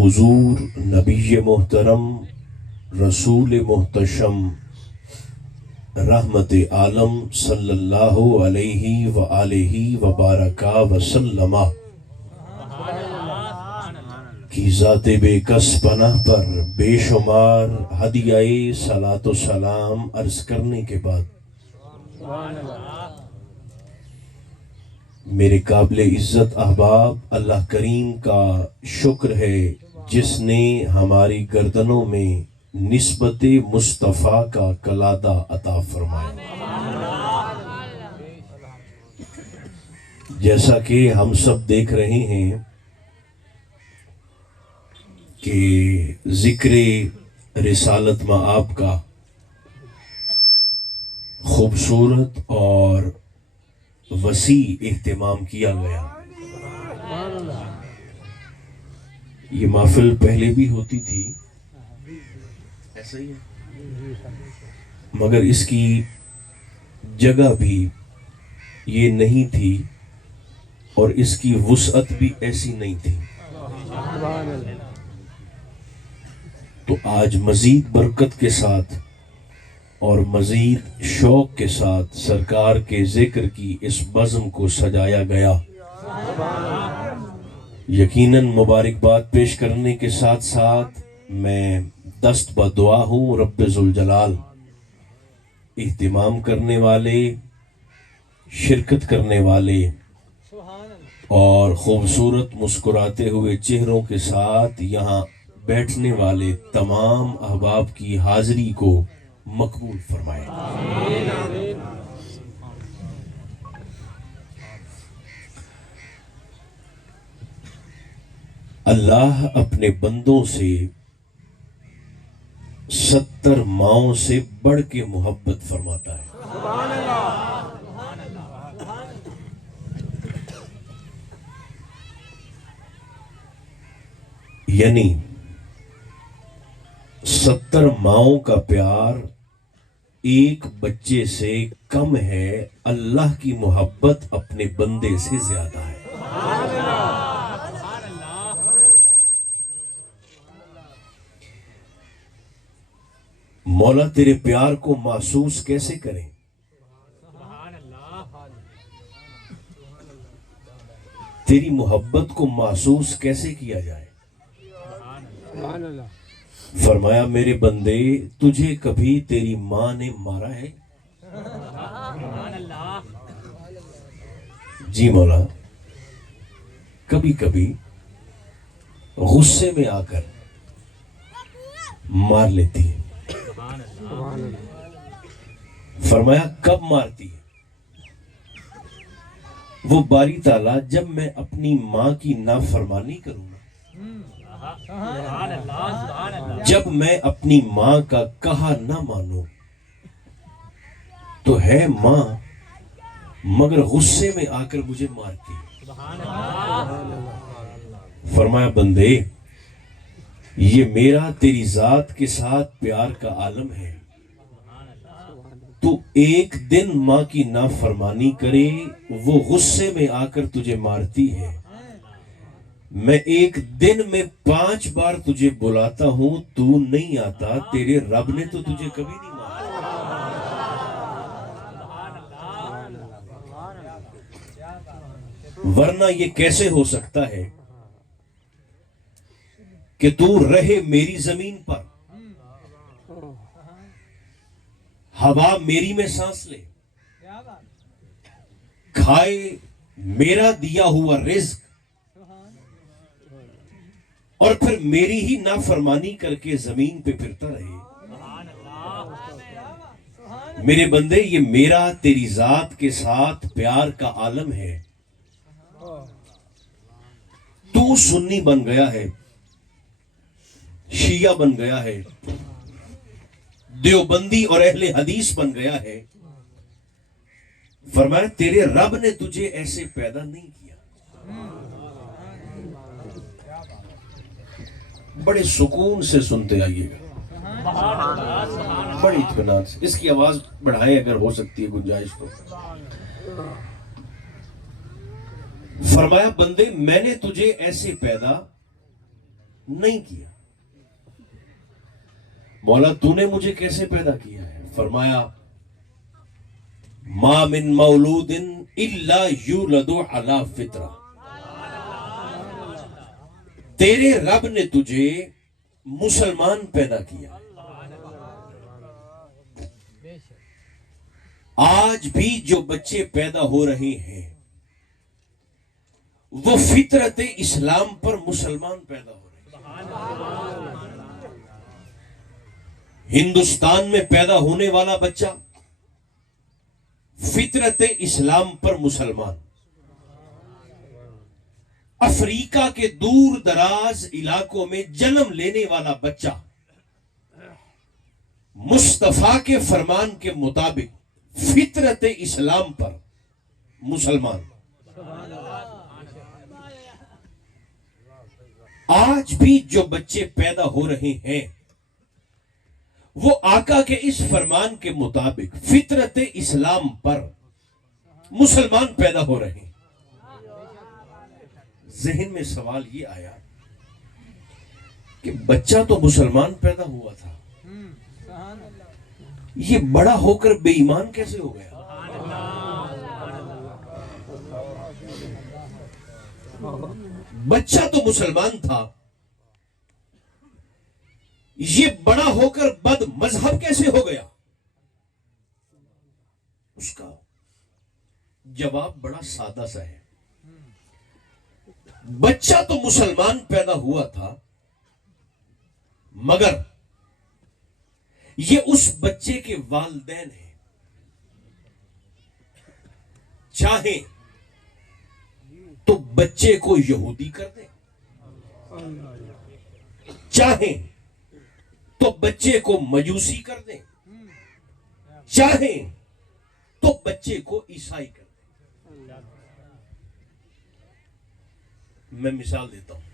حضور نبی محترم رسول محتشم رحمت عالم صلی اللہ علیہ وآلہ وبارک وسلم کی ذات بے کس پناہ پر بے شمار ہدیہ صلاۃ و سلام عرض کرنے کے بعد میرے قابل عزت احباب، اللہ کریم کا شکر ہے جس نے ہماری گردنوں میں نسبت مصطفیٰ کا کلادہ عطا فرمایا۔ جیسا کہ ہم سب دیکھ رہے ہیں کہ ذکر رسالت مآب کا خوبصورت اور وسیع اہتمام کیا گیا۔ یہ محفل پہلے بھی ہوتی تھی، ایسا ہی ہے، مگر اس کی جگہ بھی یہ نہیں تھی اور اس کی وسعت بھی ایسی نہیں تھی۔ تو آج مزید برکت کے ساتھ اور مزید شوق کے ساتھ سرکار کے ذکر کی اس بزم کو سجایا گیا۔ یقیناً مبارکباد پیش کرنے کے ساتھ ساتھ میں دست بدعا ہوں رب ذوالجلال اہتمام کرنے والے، شرکت کرنے والے اور خوبصورت مسکراتے ہوئے چہروں کے ساتھ یہاں بیٹھنے والے تمام احباب کی حاضری کو مقبول فرمائے۔ اللہ اپنے بندوں سے 70 ماؤں سے بڑھ کے محبت فرماتا ہے۔ یعنی 70 ماؤں کا پیار ایک بچے سے کم ہے، اللہ کی محبت اپنے بندے سے زیادہ ہے۔ مولا تیرے پیار کو محسوس کیسے کریں؟ تیری محبت کو محسوس کیسے کیا جائے؟ فرمایا میرے بندے، تجھے کبھی تیری ماں نے مارا ہے؟ جی مولا، کبھی کبھی غصے میں آ کر مار لیتی ہے۔ فرمایا کب مارتی ہے؟ وہ باری تعالیٰ جب میں اپنی ماں کی نافرمانی کروں گا، جب میں اپنی ماں کا کہا نہ مانوں تو ہے ماں مگر غصے میں آ کر مجھے مارتی ہے۔ فرمایا بندے، یہ میرا تیری ذات کے ساتھ پیار کا عالم ہے۔ تو ایک دن ماں کی نافرمانی کرے، وہ غصے میں آ کر تجھے مارتی ہے۔ میں ایک دن میں 5 بار تجھے بلاتا ہوں، تو نہیں آتا، تیرے رب نے تو تجھے کبھی نہیں مارا۔ ورنہ یہ کیسے ہو سکتا ہے کہ تو رہے میری زمین پر، ہوا میری میں سانس لے، کھائے میرا دیا ہوا رزق، اور پھر میری ہی نافرمانی کر کے زمین پہ پھرتا رہے۔ میرے بندے، یہ میرا تیری ذات کے ساتھ پیار کا عالم ہے۔ تو سنی بن گیا ہے، شیعہ بن گیا ہے، دیوبندی اور اہل حدیث بن گیا ہے۔ فرمایا تیرے رب نے تجھے ایسے پیدا نہیں کیا۔ بڑے سکون سے سنتے آئیے گا، بڑی اطمینان سے۔ اس کی آواز بڑھائے اگر ہو سکتی ہے گنجائش تو۔ فرمایا بندے، میں نے تجھے ایسے پیدا نہیں کیا. مولا تو نے مجھے کیسے پیدا کیا ہے؟ فرمایا ما من مولود الا یولد علی فطرہ. تیرے رب نے تجھے مسلمان پیدا کیا. آج بھی جو بچے پیدا ہو رہے ہیں وہ فطرت اسلام پر مسلمان پیدا ہو رہے ہیں. ہندوستان میں پیدا ہونے والا بچہ فطرت اسلام پر مسلمان. افریقہ کے دور دراز علاقوں میں جنم لینے والا بچہ مصطفیٰ کے فرمان کے مطابق فطرت اسلام پر مسلمان. آج بھی جو بچے پیدا ہو رہے ہیں وہ آقا کے اس فرمان کے مطابق فطرت اسلام پر مسلمان پیدا ہو رہے ہیں. ذہن میں سوال یہ آیا کہ بچہ تو مسلمان پیدا ہوا تھا، یہ بڑا ہو کر بے ایمان کیسے ہو گیا؟ بچہ تو مسلمان تھا، یہ بڑا ہو کر بد مذہب کیسے ہو گیا؟ اس کا جواب بڑا سادہ سا ہے. بچہ تو مسلمان پیدا ہوا تھا مگر یہ اس بچے کے والدین ہیں. چاہیں تو بچے کو یہودی کر دیں، چاہیں تو بچے کو مجوسی کر دیں، چاہیں تو بچے کو عیسائی کر دیں. میں مثال دیتا ہوں.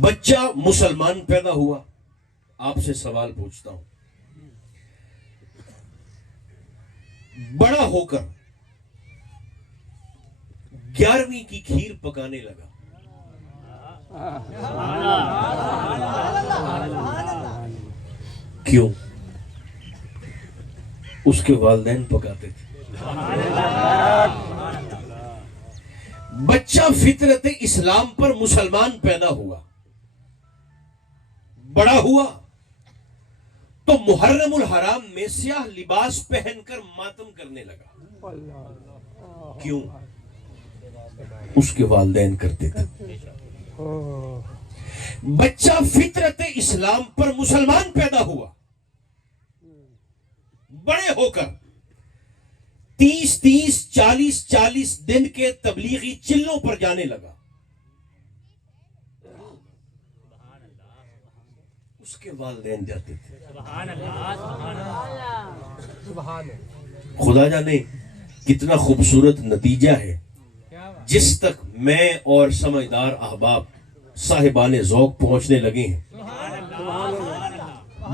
بچہ مسلمان پیدا ہوا، آپ سے سوال پوچھتا ہوں، بڑا ہو کر 11ویں کی کھیر پکانے لگا، کیوں؟ اس کے والدین پکاتے تھے. بچہ فطرت اسلام پر مسلمان پیدا ہوا، بڑا ہوا تو محرم الحرام میں سیاہ لباس پہن کر ماتم کرنے لگا. کیوں؟ اس کے والدین کرتے تھے. بچہ فطرت اسلام پر مسلمان پیدا ہوا، بڑے ہو کر 30 40 دن کے تبلیغی چلوں پر جانے لگا. اس کے والدین جاتے تھے. خدا جانے کتنا خوبصورت نتیجہ ہے جس تک میں اور سمجھدار احباب صاحبان ذوق پہنچنے لگے ہیں.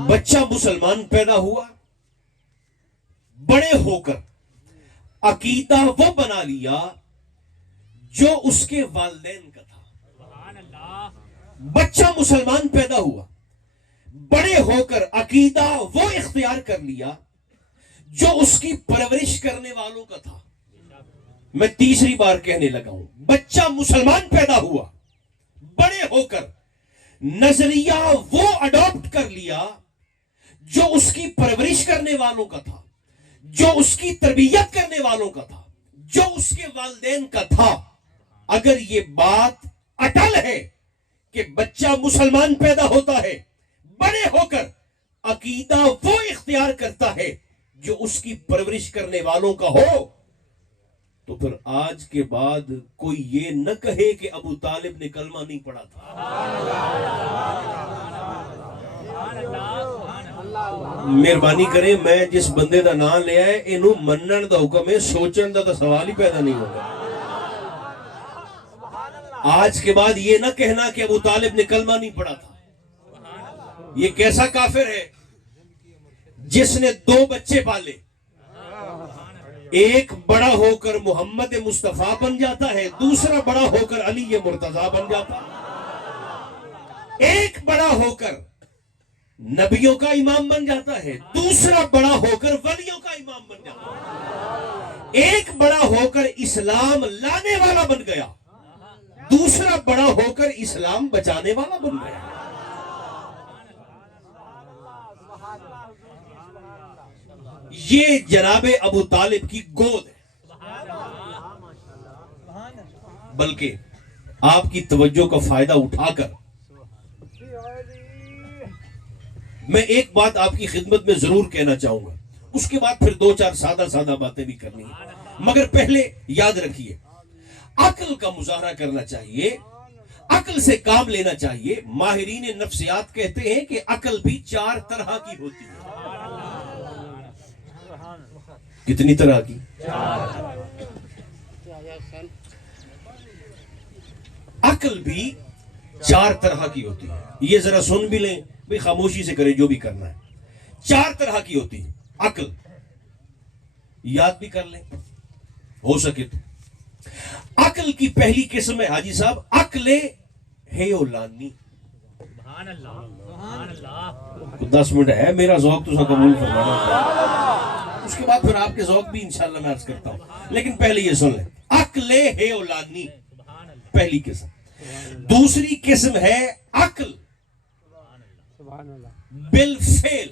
بچہ مسلمان پیدا ہوا، بڑے ہو کر عقیدہ وہ بنا لیا جو اس کے والدین کا تھا. بچہ مسلمان پیدا ہوا، بڑے ہو کر عقیدہ وہ اختیار کر لیا جو اس کی پرورش کرنے والوں کا تھا. میں تیسری بار کہنے لگا ہوں، بچہ مسلمان پیدا ہوا، بڑے ہو کر نظریہ وہ اڈاپٹ کر لیا جو اس کی پرورش کرنے والوں کا تھا، جو اس کی تربیت کرنے والوں کا تھا، جو اس کے والدین کا تھا. اگر یہ بات اٹل ہے کہ بچہ مسلمان پیدا ہوتا ہے، بڑے ہو کر عقیدہ وہ اختیار کرتا ہے جو اس کی پرورش کرنے والوں کا ہو، تو پھر آج کے بعد کوئی یہ نہ کہے کہ ابو طالب نے کلمہ نہیں پڑھا تھا. مہربانی کریں، میں جس بندے دا نام لیا ہے انہوں منن دا حکم ہے، سوچن دا سوال ہی پیدا نہیں ہوگا. آج کے بعد یہ نہ کہنا کہ ابو طالب نے کلمہ نہیں پڑھا تھا. یہ کیسا کافر ہے جس نے 2 بچے پالے، ایک بڑا ہو کر محمد مصطفیٰ بن جاتا ہے، دوسرا بڑا ہو کر علی مرتضیٰ بن جاتا ہے، ایک بڑا ہو کر نبیوں کا امام بن جاتا ہے، دوسرا بڑا ہو کر ولیوں کا امام بن جاتا ہے، ایک بڑا ہو کر اسلام لانے والا بن گیا، دوسرا بڑا ہو کر اسلام بچانے والا بن گیا۔ یہ جناب ابو طالب کی گود ہے۔ بلکہ آپ کی توجہ کا فائدہ اٹھا کر میں ایک بات آپ کی خدمت میں ضرور کہنا چاہوں گا، اس کے بعد پھر دو چار سادہ باتیں بھی کرنی ہیں، مگر پہلے یاد رکھیے عقل کا مظاہرہ کرنا چاہیے، عقل سے کام لینا چاہیے۔ ماہرین نفسیات کہتے ہیں کہ عقل بھی 4 طرح کی ہوتی ہے۔ کتنی طرح کی؟ عقل بھی 4 طرح کی ہوتی ہے۔ یہ ذرا سن بھی لیں بھئی، خاموشی سے کریں جو بھی کرنا ہے۔ 4 طرح کی ہوتی ہے عقل، یاد بھی کر لیں ہو سکے تو۔ عقل کی پہلی قسم ہے حاجی صاحب عقل ہیولانی۔ 10 منٹ ہے، میرا ذوق تو قبول فرمانا، اس کے بعد پھر آپ کے ذوق بھی انشاءاللہ میں عرض کرتا ہوں، لیکن پہلے یہ سن لیں عقل ہیولانی پہلی قسم۔ دوسری قسم ہے عقل بالفعل،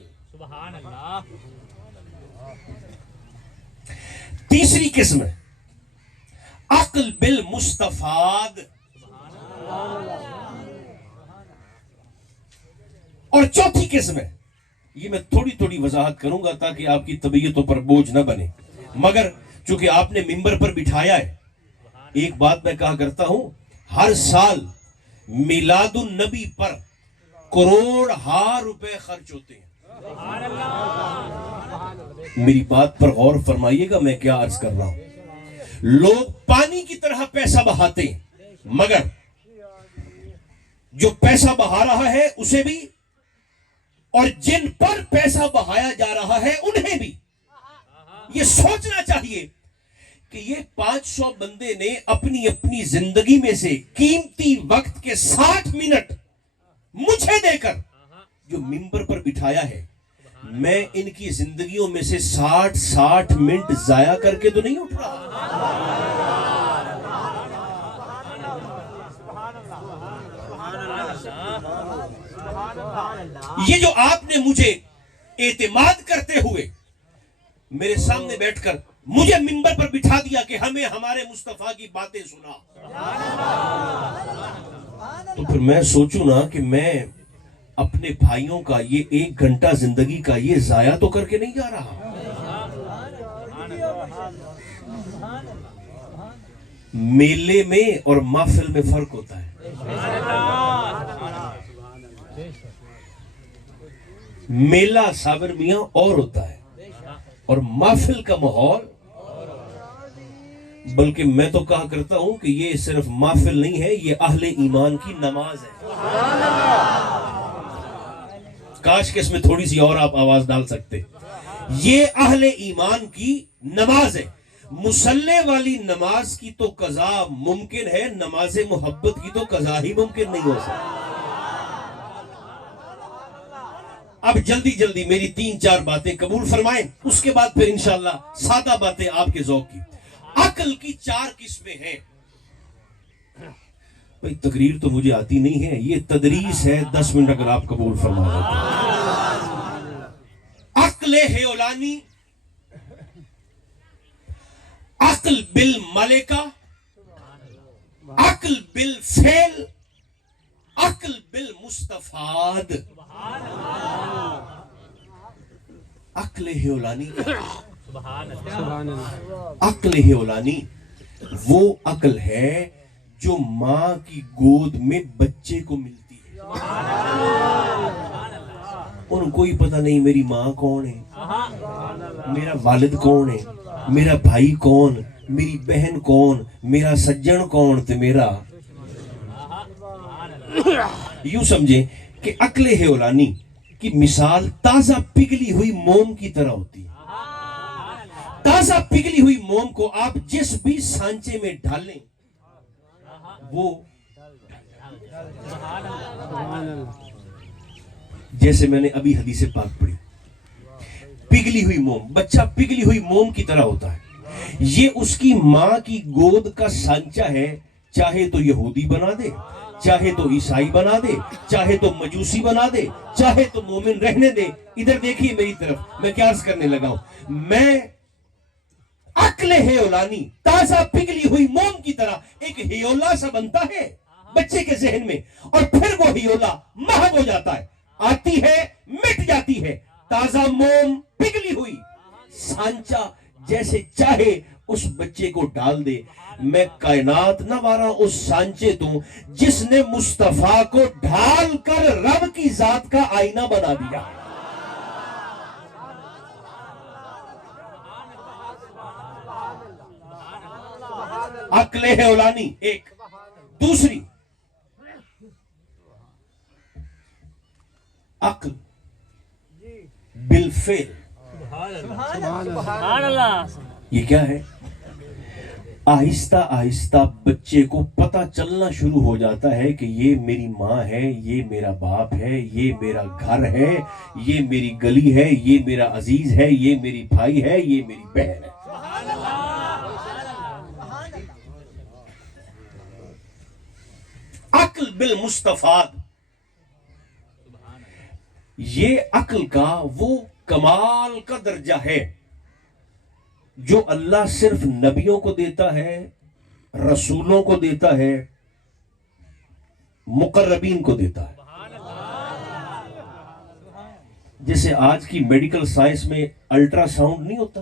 تیسری قسم ہے عقل بالمستفاد، اور چوتھی قسم ہے، یہ میں تھوڑی وضاحت کروں گا تاکہ آپ کی طبیعتوں پر بوجھ نہ بنے، مگر چونکہ آپ نے ممبر پر بٹھایا ہے، ایک بات میں کہا کرتا ہوں، ہر سال میلاد النبی پر کروڑ روپے خرچ ہوتے ہیں۔ میری بات پر غور فرمائیے گا میں کیا عرض کر رہا ہوں۔ لوگ پانی کی طرح پیسہ بہاتے ہیں، مگر جو پیسہ بہا رہا ہے اسے بھی، اور جن پر پیسہ بہایا جا رہا ہے انہیں بھی یہ سوچنا چاہیے کہ یہ 500 بندے نے اپنی اپنی زندگی میں سے قیمتی وقت کے 60 منٹ مجھے دے کر جو ممبر پر بٹھایا ہے، میں ان کی زندگیوں میں سے 60 منٹ ضائع کر کے تو نہیں اٹھ رہا۔ یہ جو آپ نے مجھے اعتماد کرتے ہوئے میرے سامنے بیٹھ کر مجھے ممبر پر بٹھا دیا کہ ہمیں ہمارے مصطفیٰ کی باتیں سنا، تو پھر میں سوچوں نا کہ میں اپنے بھائیوں کا یہ 1 گھنٹہ زندگی کا یہ ضائع تو کر کے نہیں جا رہا۔ میلے میں اور محفل میں فرق ہوتا ہے۔ میلہ صابر میاں اور ہوتا ہے، اور محفل کا ماحول، بلکہ میں تو کہا کرتا ہوں کہ یہ صرف محفل نہیں ہے، یہ اہل ایمان کی نماز ہے۔ کاش کہ اس میں تھوڑی سی اور آپ آواز ڈال سکتے۔ یہ اہل ایمان کی نماز ہے۔ مصلی والی نماز کی تو قضا ممکن ہے، نماز محبت کی تو قضا ہی ممکن نہیں ہو سکتی۔ اب جلدی میری 3-4 باتیں قبول فرمائیں، اس کے بعد پھر انشاءاللہ سادہ باتیں آپ کے ذوق کی۔ عقل کی 4 قسمیں ہیں۔ بھئی تقریر تو مجھے آتی نہیں ہے، یہ تدریس ہے، 10 منٹ اگر آپ قبول فرما دیتے۔ عقل ہیولانی، عقل بالملکہ، عقل بالفعل، عقل بالمستفاد۔ عقل ہیولانی، عقل ہیولانی وہ عقل ہے جو ماں کی گود میں بچے کو ملتی ہے۔ ان کو ہی پتہ نہیں میری ماں کون ہے، میرا والد کون ہے، میرا بھائی کون، میری بہن کون، میرا سجن کون، تے میرا یوں سمجھے کہ عقل ہیولانی کی مثال تازہ پگھلی ہوئی موم کی طرح ہوتی ہے۔ تازہ پگھلی ہوئی موم کو آپ جس بھی سانچے میں ڈالیں وہ جیسے میں نے ابھی حدیث پاک پڑھی، پگھلی ہوئی موم، بچہ پگھلی ہوئی موم کی طرح ہوتا ہے، یہ اس کی ماں کی گود کا سانچہ ہے، چاہے تو یہودی بنا دے، چاہے تو عیسائی بنا دے، چاہے تو مجوسی بنا دے، چاہے تو مومن رہنے دے۔ ادھر دیکھیے میری طرف، میں کیا عرض کرنے لگا ہوں، میں عقل ہیولانی تازہ پگھلی ہوئی موم کی طرح ایک ہیولا سا بنتا ہے بچے کے ذہن میں، اور پھر وہ ہیولا محو ہو جاتا ہے، آتی ہے مٹ جاتی ہے۔ تازہ موم پگھلی ہوئی سانچہ جیسے چاہے اس بچے کو ڈال دے۔ میں کائنات نوارا اس سانچے تو جس نے مصطفیٰ کو ڈھال کر رب کی ذات کا آئینہ بنا دیا۔ عقل ہیولانی ایک، دوسری عقل بالفعل۔ سبحان اللہ۔ یہ کیا ہے؟ آہستہ آہستہ بچے کو پتہ چلنا شروع ہو جاتا ہے کہ یہ میری ماں ہے، یہ میرا باپ ہے، یہ میرا گھر ہے، یہ میری گلی ہے، یہ میرا عزیز ہے، یہ میری بھائی ہے، یہ میری بہن ہے۔ عقل بالمستفاد، یہ عقل کا وہ کمال کا درجہ ہے جو اللہ صرف نبیوں کو دیتا ہے، رسولوں کو دیتا ہے، مقربین کو دیتا ہے۔ جیسے آج کی میڈیکل سائنس میں الٹرا ساؤنڈ نہیں ہوتا،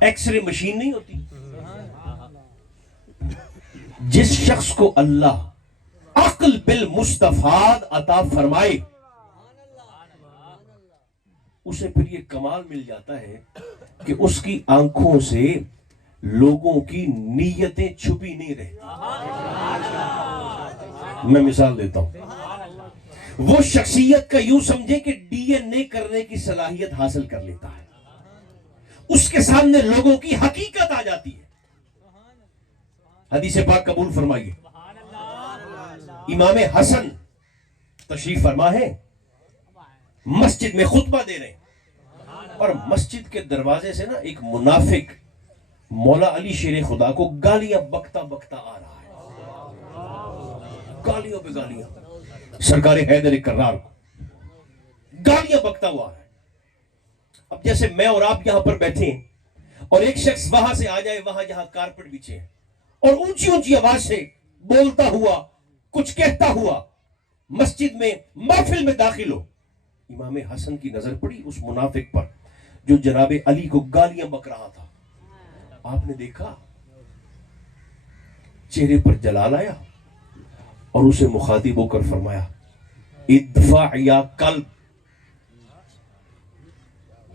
ایکس رے مشین نہیں ہوتی، جس شخص کو اللہ عقل بالمستفاد عطا فرمائے اسے پھر یہ کمال مل جاتا ہے کہ اس کی آنکھوں سے لوگوں کی نیتیں چھپی نہیں رہتی۔ میں مثال دیتا ہوں، وہ شخصیت کا یوں سمجھے کہ ڈی این اے کرنے کی صلاحیت حاصل کر لیتا ہے، اس کے سامنے لوگوں کی حقیقت آ جاتی ہے۔ حدیث پاک قبول فرمائیے، امام حسن تشریف فرما ہے، مسجد میں خطبہ دے رہے ہیں، اور مسجد کے دروازے سے نا ایک منافق مولا علی شیر خدا کو گالیاں بکتا بکتا آ رہا ہے، گالیوں پہ گالیاں، سرکار حیدر کرار کو گالیاں بکتا ہوا ہے۔ اب جیسے میں اور آپ یہاں پر بیٹھے ہیں اور ایک شخص وہاں سے آ جائے، وہاں جہاں کارپٹ بچھے ہیں، اور اونچی اونچی آواز سے بولتا ہوا، کچھ کہتا ہوا مسجد میں محفل میں داخل ہو، امام حسن کی نظر پڑی اس منافق پر جو جناب علی کو گالیاں بک رہا تھا۔ آپ نے دیکھا چہرے پر جلال آیا اور اسے مخاطب ہو کر فرمایا، ادفع یا کلب،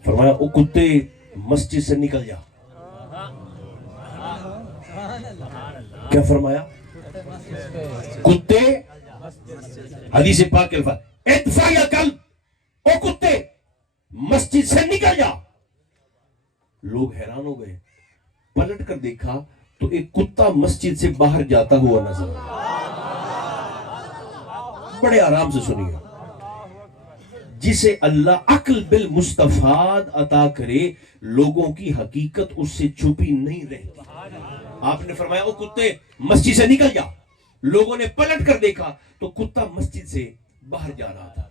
فرمایا او کتے مسجد سے نکل جا۔ کیا فرمایا؟ کتے، حدیث پاک کے الفاظ، ادفع یا کلب، او کتے مسجد سے نکل جا۔ لوگ حیران ہو گئے، پلٹ کر دیکھا تو ایک کتا مسجد سے باہر جاتا ہوا نظر آیا۔ بڑے آرام سے سنیے، جسے اللہ عقل بالمستفاد عطا کرے لوگوں کی حقیقت اس سے چھپی نہیں رہتی۔ آپ نے فرمایا او کتے مسجد سے نکل جا، لوگوں نے پلٹ کر دیکھا تو کتا مسجد سے باہر جا رہا تھا۔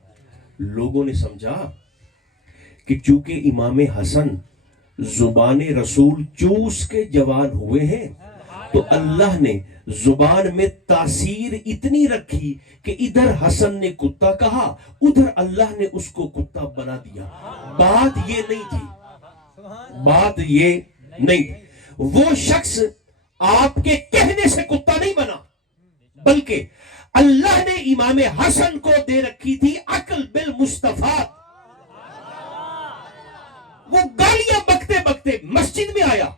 لوگوں نے سمجھا کہ چونکہ امام حسن زبان رسول چوس کے جوان ہوئے ہیں تو اللہ نے زبان میں تاثیر اتنی رکھی کہ ادھر حسن نے کتا کہا، ادھر اللہ نے اس کو کتا بنا دیا۔ بات یہ نہیں تھی، بات یہ نہیں تھی، وہ شخص آپ کے کہنے سے کتا نہیں بنا، بلکہ اللہ نے امام حسن کو دے رکھی تھی عقل بالمستفاد۔ وہ گالیاں بکتے بکتے مسجد میں آیا،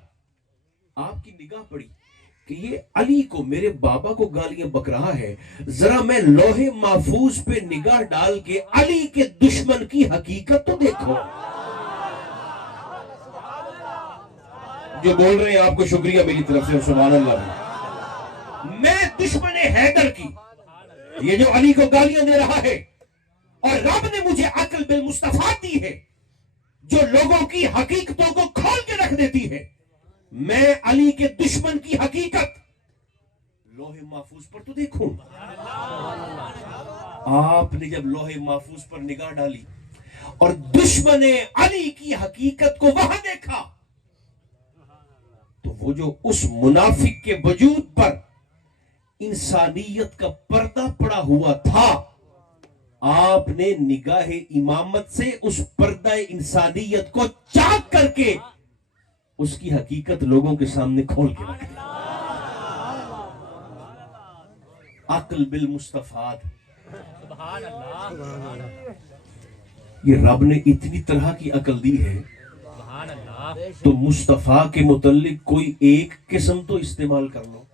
آپ کی نگاہ پڑی کہ یہ علی کو، میرے بابا کو گالیاں بک رہا ہے، ذرا میں لوح محفوظ پہ نگاہ ڈال کے علی کے دشمن کی حقیقت تو دیکھو۔ جو بول رہے ہیں آپ کو شکریہ میری طرف سے، سبحان اللہ۔ میں دشمن حیدر کی، یہ جو علی کو گالیاں دے رہا ہے، اور رب نے مجھے عقل بالمصطفیٰ دی ہے جو لوگوں کی حقیقتوں کو کھول کے رکھ دیتی ہے، میں علی کے دشمن کی حقیقت لوح محفوظ پر تو دیکھوں۔ آپ نے جب لوح محفوظ پر نگاہ ڈالی اور دشمن علی کی حقیقت کو وہاں دیکھا، تو وہ جو اس منافق کے وجود پر انسانیت کا پردہ پڑا ہوا تھا، آپ نے نگاہ امامت سے اس پردہ انسانیت کو چاک کر کے اس کی حقیقت لوگوں کے سامنے کھول کے رکھ دی۔ عقل بالمصطفیٰ، یہ رب نے اتنی طرح کی عقل دی ہے، تو مصطفیٰ کے متعلق کوئی ایک قسم تو استعمال کر لو،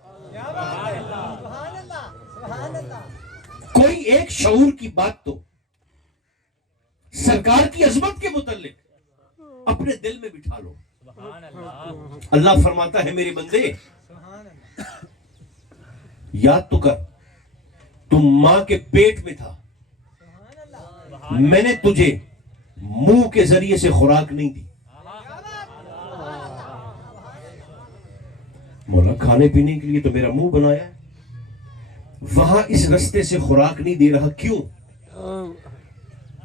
کوئی ایک شعور کی بات تو سرکار کی عظمت کے متعلق اپنے دل میں بٹھا لو۔ اللہ فرماتا ہے میرے بندے یاد تو کر، تم ماں کے پیٹ میں تھا، میں نے تجھے منہ کے ذریعے سے خوراک نہیں دی۔ مولا کھانے پینے کے لیے تو میرا منہ بنایا ہے، وہاں اس رستے سے خوراک نہیں دے رہا، کیوں؟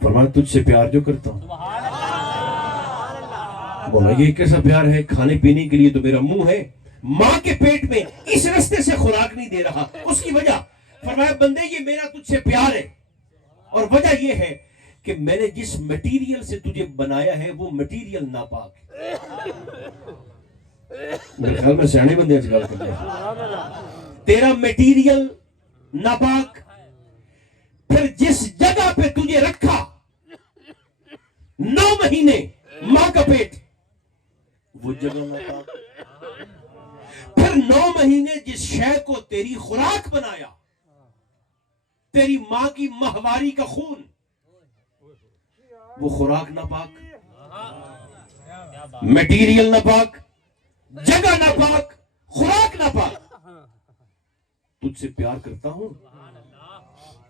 فرمایا تجھ سے پیار جو کرتا ہوں۔ مولا یہ کیسا پیار ہے؟ کھانے پینے کے لیے تو میرا منہ ہے، ماں کے پیٹ میں اس رستے سے خوراک نہیں دے رہا، اس کی وجہ فرمایا بندے یہ میرا تجھ سے پیار ہے، اور وجہ یہ ہے کہ میں نے جس میٹیریل سے تجھے بنایا ہے وہ میٹیریل ناپاک ہے۔ میرے خیال میں سیانے بندے آج گل کرتے ہیں، تیرا میٹیریل ناپاک، پھر جس جگہ پہ تجھے رکھا 9 مہینے ماں کا پیٹ، وہ جگہ ناپاک، پھر 9 مہینے جس شے کو تیری خوراک بنایا، تیری ماں کی ماہواری کا خون، وہ خوراک ناپاک، میٹیریل ناپاک، جگہ ناپاک، خوراک ناپاک۔ تجھ سے پیار کرتا ہوں،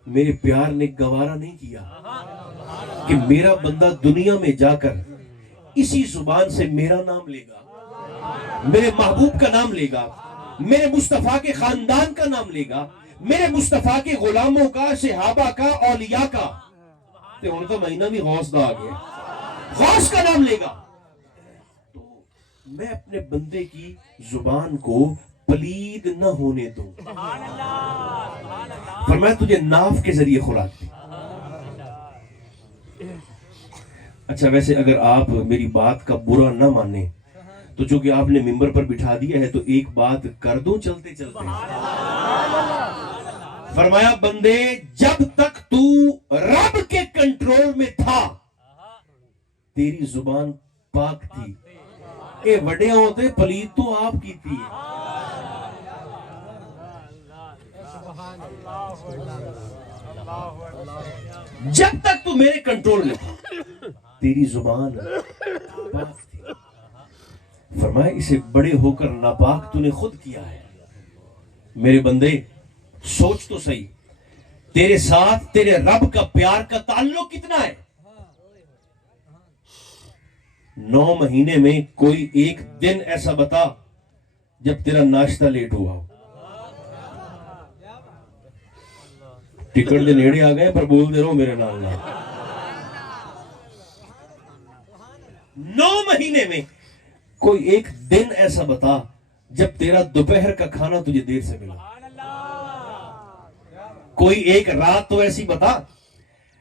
میرے پیار نے گوارا نہیں کیا کہ میرا بندہ دنیا میں جا کر اسی زبان سے میرا نام لے گا، میرے محبوب کا نام لے گا، میرے مصطفیٰ کے خاندان کا نام لے گا، میرے مصطفیٰ کے غلاموں کا، صحابہ کا، اولیاء کا، تو ان کا مہینہ بھی غوث دا آگیا، غوث کا نام لے گا۔ تو میں اپنے بندے کی زبان کو پلید نہ ہونے دوں، فرمایا تجھے ناف کے ذریعے خوراک دی۔ اچھا ویسے اگر آپ میری بات کا برا نہ مانیں تو چونکہ آپ نے ممبر پر بٹھا دیا ہے تو ایک بات کر دوں چلتے چلتے۔ فرمایا بندے جب تک تو رب کے کنٹرول میں تھا تیری زبان پاک تھی، اے وڈے ہوتے پلید تو آپ کی تھی۔ جب تک تو میرے کنٹرول میں تھا تیری زبان پاک تھی، فرمایا اسے بڑے ہو کر ناپاک تو نے خود کیا ہے۔ میرے بندے سوچ تو صحیح، تیرے ساتھ تیرے رب کا پیار کا تعلق کتنا ہے؟ 9 مہینے میں کوئی ایک دن ایسا بتا جب تیرا ناشتہ لیٹ ہوا ہو۔ ٹکٹ دے نیڑے آ گئے پر بول دے رہو میرے نال نہ۔ 9 مہینے میں کوئی ایک دن ایسا بتا جب تیرا دوپہر کا کھانا تجھے دیر سے ملا۔ کوئی ایک رات تو ایسی بتا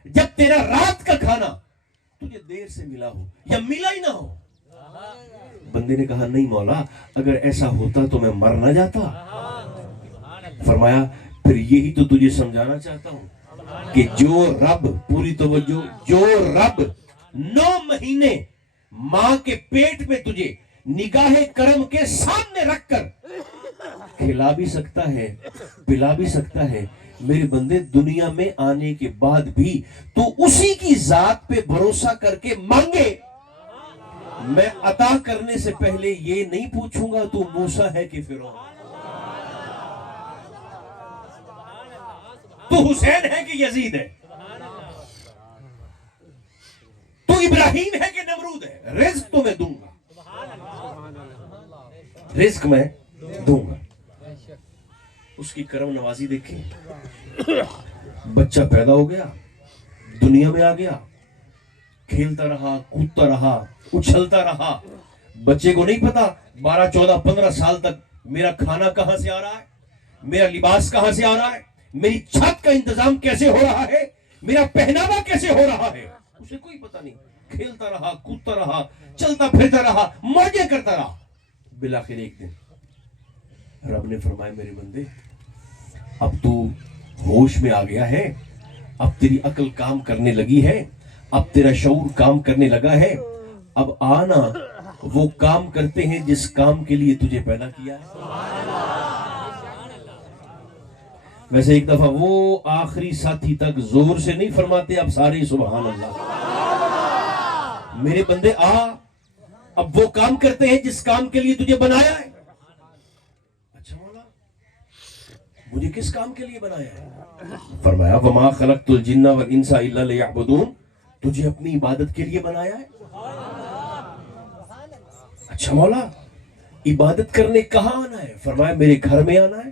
جب تیرا رات کا کھانا تجھے دیر سے ملا ہو یا ملا ہی نہ ہو۔ بندے نے کہا نہیں مولا اگر ایسا ہوتا تو میں مر نہ جاتا۔ فرمایا پھر یہی تو تجھے سمجھانا چاہتا ہوں کہ جو رب، پوری توجہ، جو رب 9 مہینے ماں کے پیٹ میں تجھے نگاہ کرم کے سامنے رکھ کر کھلا بھی سکتا ہے، پلا بھی سکتا ہے، میرے بندے دنیا میں آنے کے بعد بھی تو اسی کی ذات پہ بھروسہ کر کے مانگے، میں عطا کرنے سے پہلے یہ نہیں پوچھوں گا تو موسیٰ ہے کہ فرعون، تو حسین ہے کہ یزید ہے، تو ابراہیم ہے کہ نمرود ہے، رزق تو میں دوں گا، رزق میں دوں گا۔ اس کی کرم نوازی دیکھیں، بچہ پیدا ہو گیا، دنیا میں آ گیا، کھیلتا رہا، کودتا رہا، اچھلتا رہا، بچے کو نہیں پتا 12 14 15 سال تک میرا کھانا کہاں سے آ رہا ہے، میرا لباس کہاں سے آ رہا ہے، میری چھت کا انتظام کیسے ہو رہا ہے، میرا پہناوا کیسے ہو رہا ہے، اسے کوئی پتا نہیں، کھیلتا رہا، کودتا رہا، چلتا پھرتا رہا، موجیں کرتا رہا۔ بالآخر ایک دن رب نے فرمایا میرے بندے اب تو ہوش میں آ گیا ہے، اب تیری عقل کام کرنے لگی ہے، اب تیرا شعور کام کرنے لگا ہے، اب آنا وہ کام کرتے ہیں جس کام کے لیے تجھے پیدا کیا ہے۔ ویسے ایک دفعہ وہ آخری ساتھی تک زور سے نہیں فرماتے، اب سارے سبحان اللہ، میرے بندے آ، اب وہ کام کرتے ہیں جس کام کے لیے تجھے بنایا ہے۔ اچھا مولا مجھے کس کام کے لیے بنایا ہے؟ فرمایا وما خلقت الجن والانس الا لیعبدون، تجھے اپنی عبادت کے لیے بنایا ہے۔ اچھا مولا عبادت کرنے کہاں آنا ہے؟ فرمایا میرے گھر میں آنا ہے،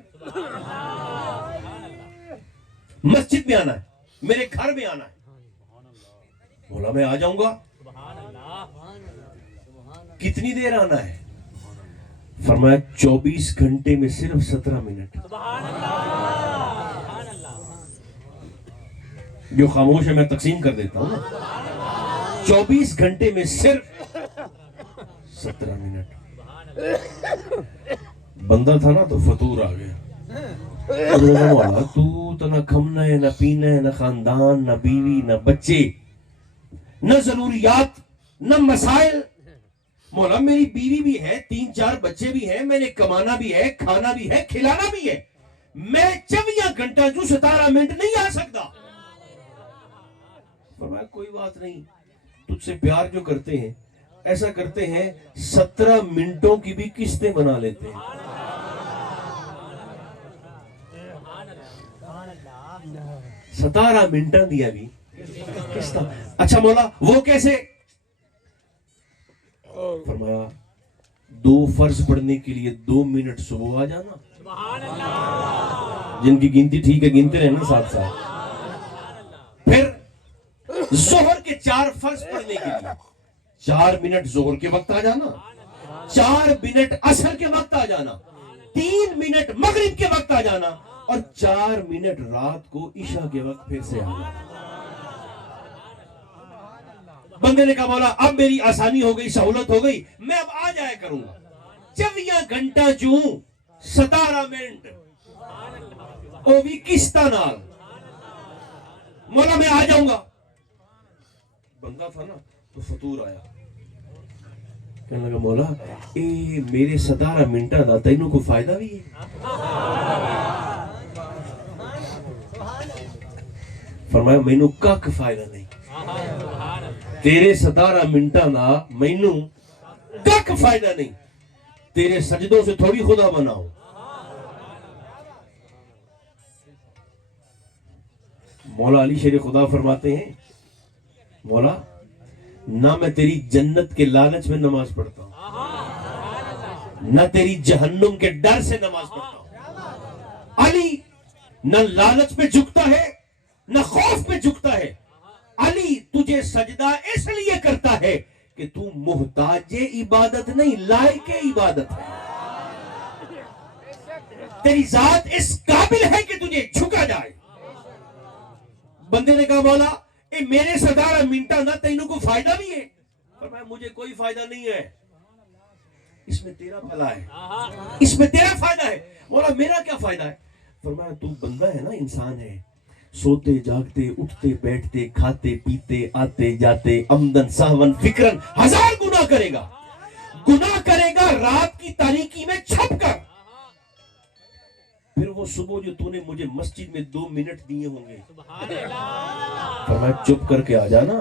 مسجد میں آنا ہے، میرے گھر میں آنا ہے۔ مولا میں آ جاؤں گا، کتنی دیر آنا ہے؟ فرمایا 24 گھنٹے میں صرف 17 منٹ۔ جو خاموش ہے میں تقسیم کر دیتا ہوں نا، 24 گھنٹے میں صرف 17 منٹ۔ بندہ تھا نا تو فطور آ گیا، والا تو نہ کھمنا ہے، نہ پینا ہے، نہ خاندان، نہ بیوی، نہ بچے، نہ ضروریات، نہ مسائل۔ مولا میری بیوی بھی ہے، 3 4 بچے بھی ہیں، میں نے کمانا بھی ہے، کھانا بھی ہے، کھلانا بھی ہے، میں 24 گھنٹہ جو 17 منٹ نہیں آ سکتا۔ فرمایا کوئی بات نہیں، تجھ سے پیار جو کرتے ہیں ایسا کرتے ہیں 17 منٹوں کی بھی قسطیں بنا لیتے ہیں۔ 17 منٹاں دیا بھی قسطاں۔ اچھا مولا وہ کیسے؟ فرمایا 2 فرض پڑھنے کے لیے 2 منٹ صبح آ جانا، جن کی گنتی ٹھیک ہے گنتے رہنا ساتھ ساتھ، پھر ظہر کے 4 فرض پڑھنے کے لیے 4 منٹ ظہر کے وقت آ جانا، 4 منٹ عصر کے وقت آ جانا، 3 منٹ مغرب کے وقت آ جانا، اور 4 منٹ رات کو عشاء کے وقت پھر سے آنا۔ بندے نے کہا مولا اب میری آسانی ہو گئی، سہولت ہو گئی، میں اب آ جایا کروں گا، 24 گھنٹہ چوں 17 منٹ وہ بھی قسطاں نال، مولا میں آ جاؤں گا۔ بندہ تھا نا تو فطور آیا، کہنے لگا مولا اے میرے 17 منٹہ دا تینوں کو فائدہ بھی ہے؟ فرمایا مینوں کک فائدہ نہیں، تیرے 17 منٹہ دا مینوں کک فائدہ نہیں، تیرے سجدوں سے تھوڑی خدا بناؤ۔ مولا علی شیر خدا فرماتے ہیں مولا نہ میں تیری جنت کے لالچ میں نماز پڑھتا ہوں، نہ تیری جہنم کے ڈر سے نماز پڑھتا ہوں۔ علی نہ لالچ پہ جھکتا ہے نہ خوف پہ جھکتا ہے، علی تجھے سجدہ اس لیے کرتا ہے کہ تو محتاج عبادت نہیں، لائق عبادت ہے، تیری ذات اس قابل ہے کہ تجھے جھکا جائے۔ بندے نے کہا مولا اے میرے 17 منٹہ نہ تینوں کو فائدہ بھی ہے؟ فرمایا مجھے کوئی فائدہ نہیں ہے، اس میں تیرا بھلا ہے، اس میں تیرا فائدہ ہے۔ مولا میرا کیا فائدہ ہے؟ فرمایا تو بندہ ہے نا، انسان ہے، سوتے جاگتے اٹھتے بیٹھتے کھاتے پیتے آتے جاتے عمدن سہون فکرن 1000 گناہ کرے گا، گناہ کرے گا رات کی تاریکی میں چھپ کر، پھر وہ صبح جو تو نے مجھے مسجد میں 2 منٹ دیے ہوں گے، فرمایا چپ کر کے آ جانا،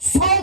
100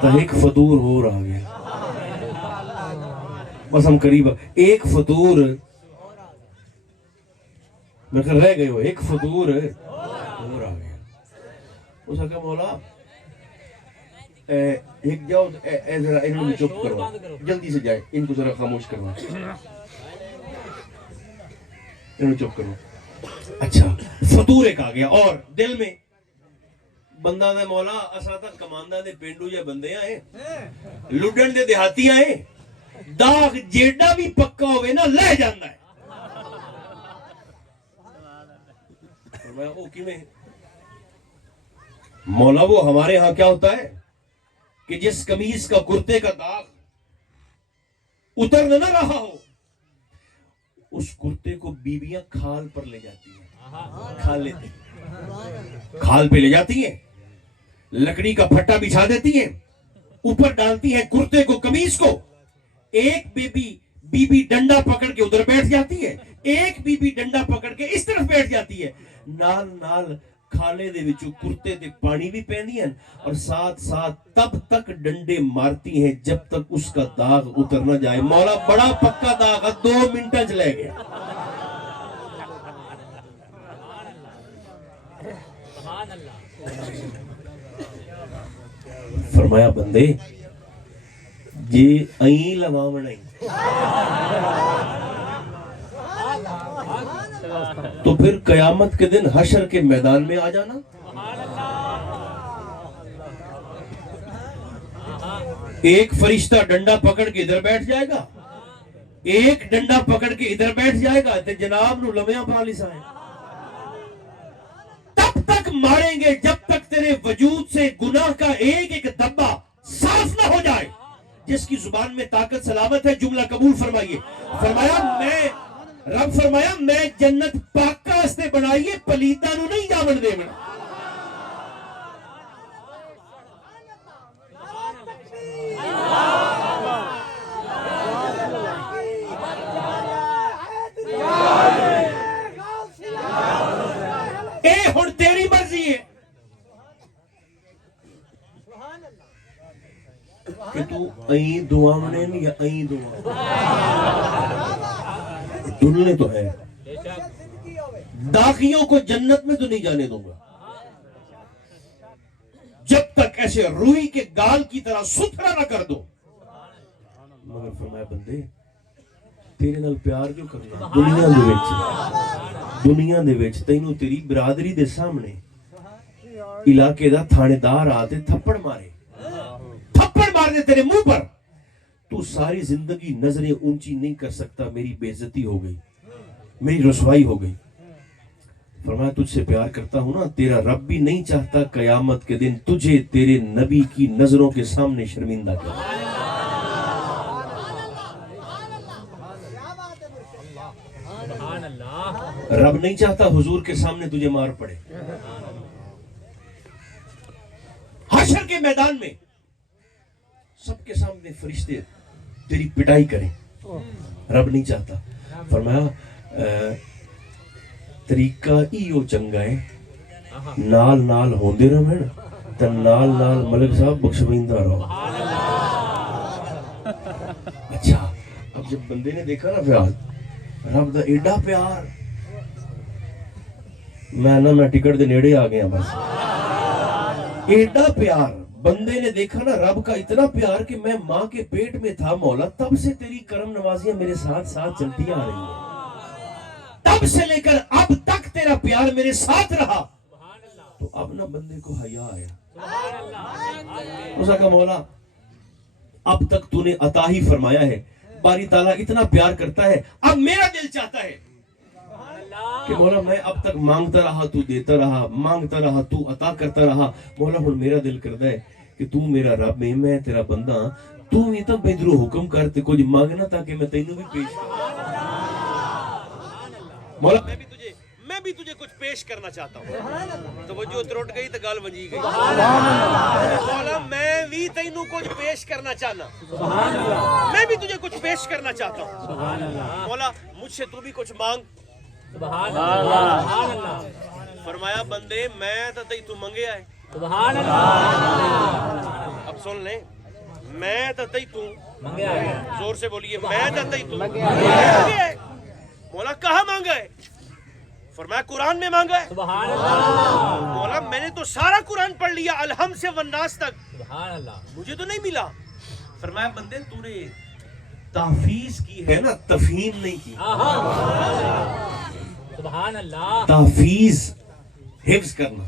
تو ایک فطور اور آ گیا. بس ہم قریب ایک فطور میں کہ رہ گئے ہو, ایک فطور اور آ گیا. اس نے کہا مولا ایک جاؤ ذرا انہوں نے چپ کروا, جلدی سے جائے, ان کو ذرا خاموش کروا, انہوں چپ کروا. اچھا فطور ایک آ گیا. اور دل میں بندہ دے مولا اسا تک کماندہ دے پینڈو یا بندے آئے, لڈن دے دیہاتی آئے, داغ جیڑا بھی پکا ہوئے نا لہ جاندہ ہے. فرمایا او کیویں؟ مولا وہ ہمارے ہاں کیا ہوتا ہے کہ جس قمیص کا کرتے کا داغ اتر نہ رہا ہو, اس کرتے کو بیویاں کھال پر لے جاتی ہیں, کھال لیتی ہیں, کھال پہ لے جاتی ہیں, لکڑی کا پھٹا بچھا دیتی ہیں, اوپر ڈالتی ہیں کرتے کو, قمیص کو. ایک بی بی ڈنڈا پکڑ کے ادھر بیٹھ جاتی ہے, ایک بی بی ڈنڈا پکڑ کے اس طرف بیٹھ جاتی ہے. نال نال کھالے دے وچوں کرتے تے پانی بھی پہنی ہیں, اور ساتھ ساتھ تب تک ڈنڈے مارتی ہیں جب تک اس کا داغ اتر نہ جائے. مولا بڑا پکا داغ 2 منٹاں چ لے گیا. فرمایا بندے یہ این لگاونا نہیں تو پھر قیامت کے دن حشر کے میدان میں آ جانا. ایک فرشتہ ڈنڈا پکڑ کے ادھر بیٹھ جائے گا, ایک ڈنڈا پکڑ کے ادھر بیٹھ جائے گا, تے جناب نو لمیاں پالیس آئیں تب تک ماریں گے جب تک تیرے وجود سے گناہ کا ایک ایک دبا صاف نہ ہو جائے. جس کی زبان میں طاقت سلامت ہے جملہ قبول فرمائیے. رب فرمایا میں جنت پاکا استے بنائیے, پلیتا نو نہیں جاون دے بنا. اے ہن تیری مرضی ہے کہ تو این دعا منے نہیں یا این دعا دنیا تو ہے. داغیوں کو جنت میں تو نہیں جانے دوں گا جب تک ایسے روئی کے گال کی طرح ستھرا نہ کر دو. مگر فرمایا بندے تیرے نال پیار جو کرنا دنیا دے وچ تینوں تیری برادری دے سامنے علاقے دا تھانے دار آتے تھپڑ مارے تیرے منہ پر, تو ساری زندگی نظریں اونچی نہیں کر سکتا. میری بے عزتی ہو گئی, میری رسوائی ہو گئی. فرمایا تجھ سے پیار کرتا ہوں نا, تیرا رب بھی نہیں چاہتا قیامت کے دن تجھے تیرے نبی کی نظروں کے سامنے شرمندہ کر. رب نہیں چاہتا حضور کے سامنے تجھے مار پڑے. حشر کے میدان میں سب کے سامنے فرشتے تیری پٹائی کریں, رب نہیں چاہتا. فرمایا طریقہ ایو چنگا ہے, نال نال ہوندے رہن تے نال نال ملک صاحب بخشویندہ رہو. اچھا اب جب بندے نے دیکھا نا پیار رب دا ایڈا پیار, میں ٹکٹ دے نیڑے آ گیا. بس ایڈا پیار بندے نے دیکھا نا, رب کا اتنا پیار کہ میں ماں کے پیٹ میں تھا مولا, تب سے تیری کرم نوازیاں میرے ساتھ ساتھ چلتی آ رہی ہیں, تب سے لے کر اب تک تیرا پیار میرے ساتھ رہا. تو اب نہ بندے کو حیا آیا. اس نے کہا مولا اب تک تو نے عطا ہی فرمایا ہے, باری تعالیٰ اتنا پیار کرتا ہے, اب میرا دل چاہتا ہے کہ مولا میں اب تک مانگتا رہا تو دیتا رہا, مانگتا رہا تو عطا کرتا رہا. مولا ہن میرا دل کرتا ہے کہ تو میرا رب ہے, میں تیرا بندہ, تو ہی تو بیدرو حکم کرتے کچھ مانگنا تاکہ میں تینوں بھی پیش کروں. مولا میں بھی تجھے کچھ پیش کرنا چاہتا ہوں. توجہ ترٹ گئی تو گل ونجی گئی. مولا میں بھی تینوں کچھ پیش کرنا چاہنا, میں بھی تجھے کچھ پیش کرنا چاہتا ہوں. مولا مجھ سے تو بھی کچھ مانگ. فرمایا بندے میں تو منگیا ہے, اب سن لیں، میں دتئی تو زور سے بولیے، میں دتئی تو مولا کہاں مانگا ہے؟ فرمایا قرآن میں مانگا ہے۔ سبحان اللہ۔ مولا میں نے تو سارا قرآن پڑھ لیا الحم سے والناس تک، سبحان اللہ۔ مجھے تو نہیں ملا۔ فرمایا بندے تو نے تحفیظ کی ہے نا، تفہیم نہیں کی۔ سبحان اللہ۔ تحفیظ حفظ کرنا،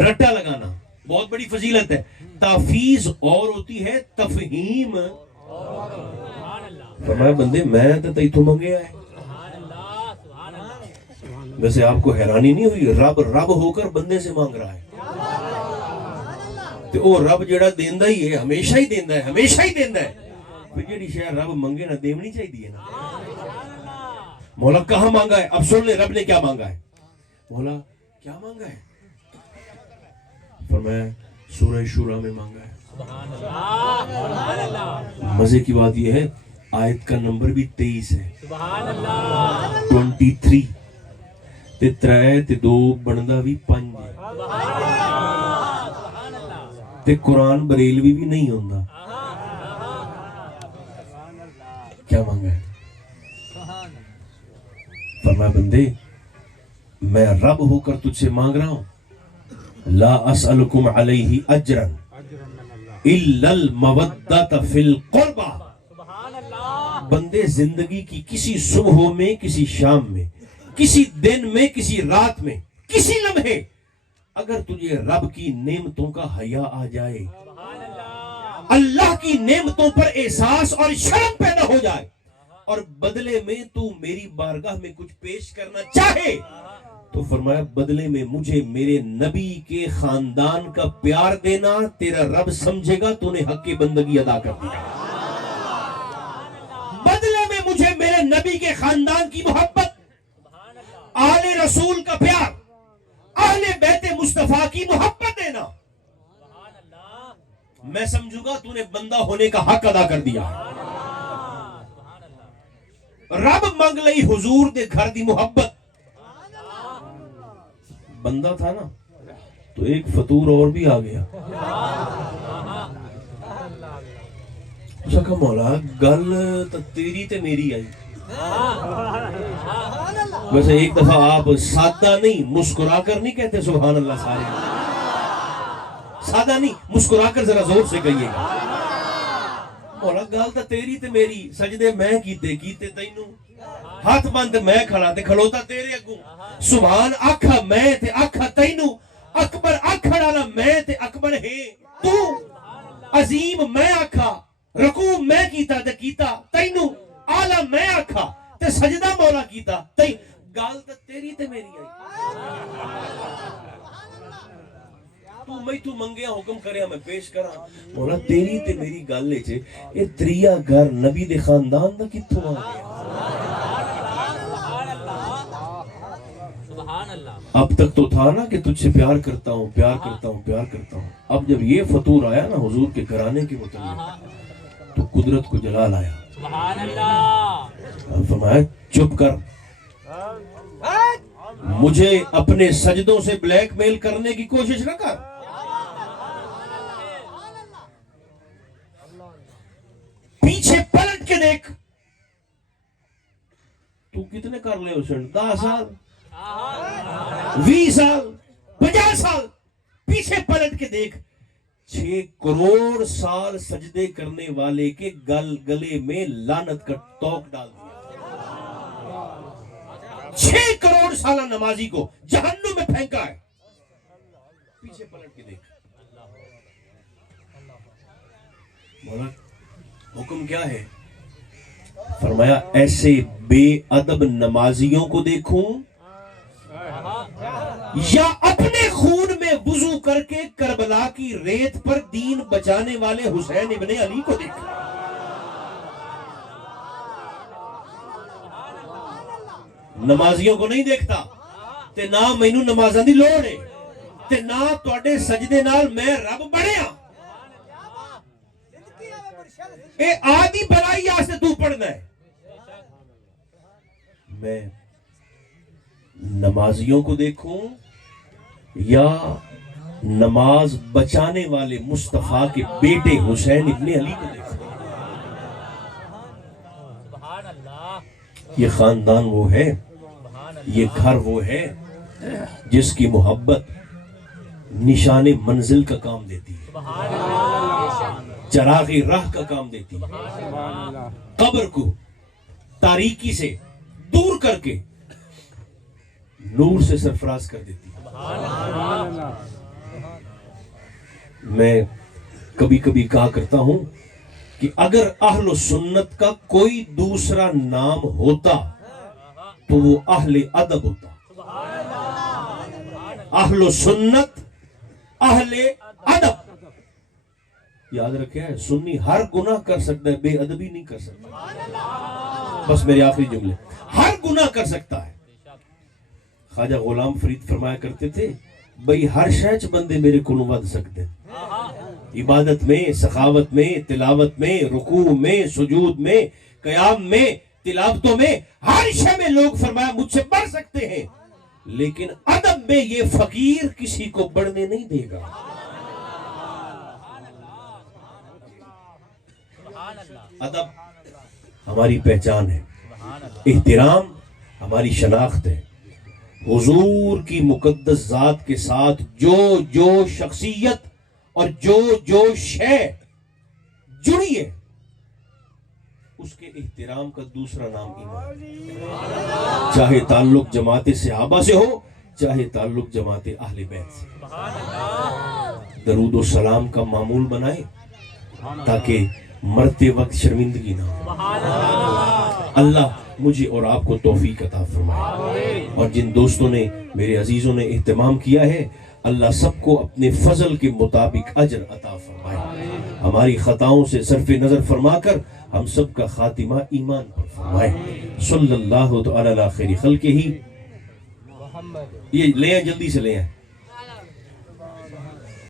رٹا لگانا بہت بڑی فضیلت ہے۔ تحفیظ اور ہوتی ہے تفہیم۔ سبحان اللہ۔ فرمایا بندے میں تو تئی تو منگیا ہے۔ سبحان اللہ۔ سبحان اللہ۔ ویسے آپ کو حیرانی نہیں ہوئی؟ رب رب ہو کر بندے سے مانگ رہا ہے، تو وہ رب جڑا دیندا ہی ہے، ہمیشہ ہی دیندا ہے، ہمیشہ ہی دیندا ہے۔ پھر جڑی شاید رب منگے نہ دیونی چاہیے نا۔ مولا کہاں مانگا ہے؟ اب سن لے رب نے کیا مانگا ہے۔ مولا کیا مانگا ہے؟ فرمایا سورہ شورا میں مانگا ہے۔ سبحان اللہ۔ سبحان اللہ۔ مزے کی بات یہ ہے آیت کا نمبر بھی 23 ہے۔ سبحان اللہ۔ 23 تے 3 تے 2 بندا بھی 5 ہے۔ سبحان اللہ۔ سبحان اللہ۔ تے قرآن بریلوی بھی نہیں ہوندا۔ کیا مانگا ہے؟ فرمایا بندے میں رب ہو کر تجھ سے مانگ رہا ہوں، لا اسألکم علیہ اجرا الا المودۃ فی القربى۔ سبحان اللہ۔ بندے زندگی کی کسی صبح میں، کسی شام میں، کسی دن میں، کسی رات میں، کسی لمحے اگر تجھے رب کی نعمتوں کا حیا آ جائے، سبحان اللہ۔ اللہ کی نعمتوں پر احساس اور شرم پیدا ہو جائے، اور بدلے میں تو میری بارگاہ میں کچھ پیش کرنا چاہے، تو فرمایا بدلے میں مجھے میرے نبی کے خاندان کا پیار دینا، تیرا رب سمجھے گا تو نے حق کی بندگی ادا کر دیا۔ بدلے میں مجھے میرے نبی کے خاندان کی محبت، آل رسول کا پیار، اہل بیت مصطفیٰ کی محبت دینا، میں سمجھوں گا تو نے بندہ ہونے کا حق ادا کر دیا۔ رب منگ لئی حضور دے گھر دی محبت۔ بندہ تھا نا تو ایک فطور اور بھی آ گیا۔ اس نے کہا مولا گل تو تیری تے میری آئی۔ ویسے ایک دفعہ آپ سادہ نہیں مسکرا کر نہیں کہتے سبحان اللہ سارے، سادہ نہیں مسکرا کر ذرا زور سے کہیے گا، مولا گل تو تیری تے میری، سجدے میں کیتے تینوں، ہاتھ بند میں کھڑا تے کھلوتا تیرے اگوں، سبحان آکھا میں تے آکھا تینوں، اکبر آکھڑ والا میں تے اکبر ہے تو، عظیم میں آکھا، رکوع میں کیتا تے کیتا تینوں، اعلیٰ میں آکھا تے سجدہ مولا کیتا تین، گل تے تیری تے میری آئی۔ تو منگیا حکم کریا میں پیش کرا، مولا تیری تے میری گل لے چھے اے تریا گھر نبی دے خاندان دا کتھوں آ گیا۔ سبحان اللہ۔ اب تک تو تھا نا کہ تجھ سے پیار کرتا ہوں پیار کرتا ہوں پیار کرتا ہوں، اب جب یہ فطور آیا نا حضور کے گھرانے کے متعلق تو قدرت کو جلال آیا۔ سبحان اللہ۔ فرمایا چپ کر، مجھے اپنے سجدوں سے بلیک میل کرنے کی کوشش نہ کر، پیچھے پلٹ کے دیکھ، تو کتنے کر لے ہو سن، 10 سال 20 سال 50 سال، پیچھے پلٹ کے دیکھ، 6 کروڑ سال سجدے کرنے والے کے گلے میں لعنت کا توق ڈال دیا۔ 6 کروڑ سالہ نمازی کو جہنم میں پھینکا ہے، پیچھے پلٹ کے دیکھ۔ مولا حکم کیا ہے؟ فرمایا ایسے بے ادب نمازیوں کو دیکھوں یا اپنے خون میں وضو کر کے کربلا کی ریت پر دین بچانے والے حسین ابن علی کو دیکھوں۔ نمازیوں کو نہیں دیکھتا تے نہ مینوں نمازاں دی لوڑ ہے تے نہ تواڈے سجدے نال میں رب بنیا، اے آدھی بلائی آستے تو پڑھنا ہے۔ میں نمازیوں کو دیکھوں یا نماز بچانے والے مصطفیٰ کے بیٹے حسین ابن علی کو دیکھا۔ سبحان اللہ یہ خاندان وہ ہے، یہ گھر وہ ہے جس کی محبت نشان منزل کا کام دیتی ہے، چراغ راہ کا کام دیتی ہے، قبر کو تاریکی سے دور کر کے نور سے سرفراز کر دیتی ہے۔ میں کبھی کبھی کہا کرتا ہوں کہ اگر اہل سنت کا کوئی دوسرا نام ہوتا تو وہ اہل ادب ہوتا۔ اہل سنت اہل ادب، یاد رکھے ہے، سنی ہر گناہ کر سکتا ہے، بے ادبی نہیں کر سکتا۔ بس میرے آخری جملے، ہر گناہ کر سکتا ہے۔ خواجہ غلام فرید فرمایا کرتے تھے، بھئی ہر شہچ بندے میرے کو نو ود سکتے ہیں، عبادت میں، سخاوت میں، تلاوت میں، رکوع میں، سجود میں، قیام میں، تلاوتوں میں، ہر شے میں لوگ فرمایا مجھ سے بڑھ سکتے ہیں، لیکن ادب میں یہ فقیر کسی کو بڑھنے نہیں دے گا۔ ادب ہماری پہچان ہے، احترام ہماری شناخت ہے۔ حضور کی مقدس ذات کے ساتھ جو شخصیت اور جو شے جڑی ہے اس کے احترام کا دوسرا نام ایمان ہے، چاہے تعلق جماعت صحابہ سے ہو، چاہے تعلق جماعت اہل بیت سے۔ درود و سلام کا معمول بنائے تاکہ مرتے وقت شرمندگی نہ ہو۔ اللہ مجھے اور آپ کو توفیق عطا فرمائے، اور جن دوستوں نے، میرے عزیزوں نے اہتمام کیا ہے، اللہ سب کو اپنے فضل کے مطابق اجر عطا فرمائے، ہماری خطاؤں سے صرف نظر فرما کر ہم سب کا خاتمہ ایمان پر فرمائے۔ صلی اللہ تعالی علی خیر خلقہ ہی، یہ لے آئیں، جلدی سے لے آئیں۔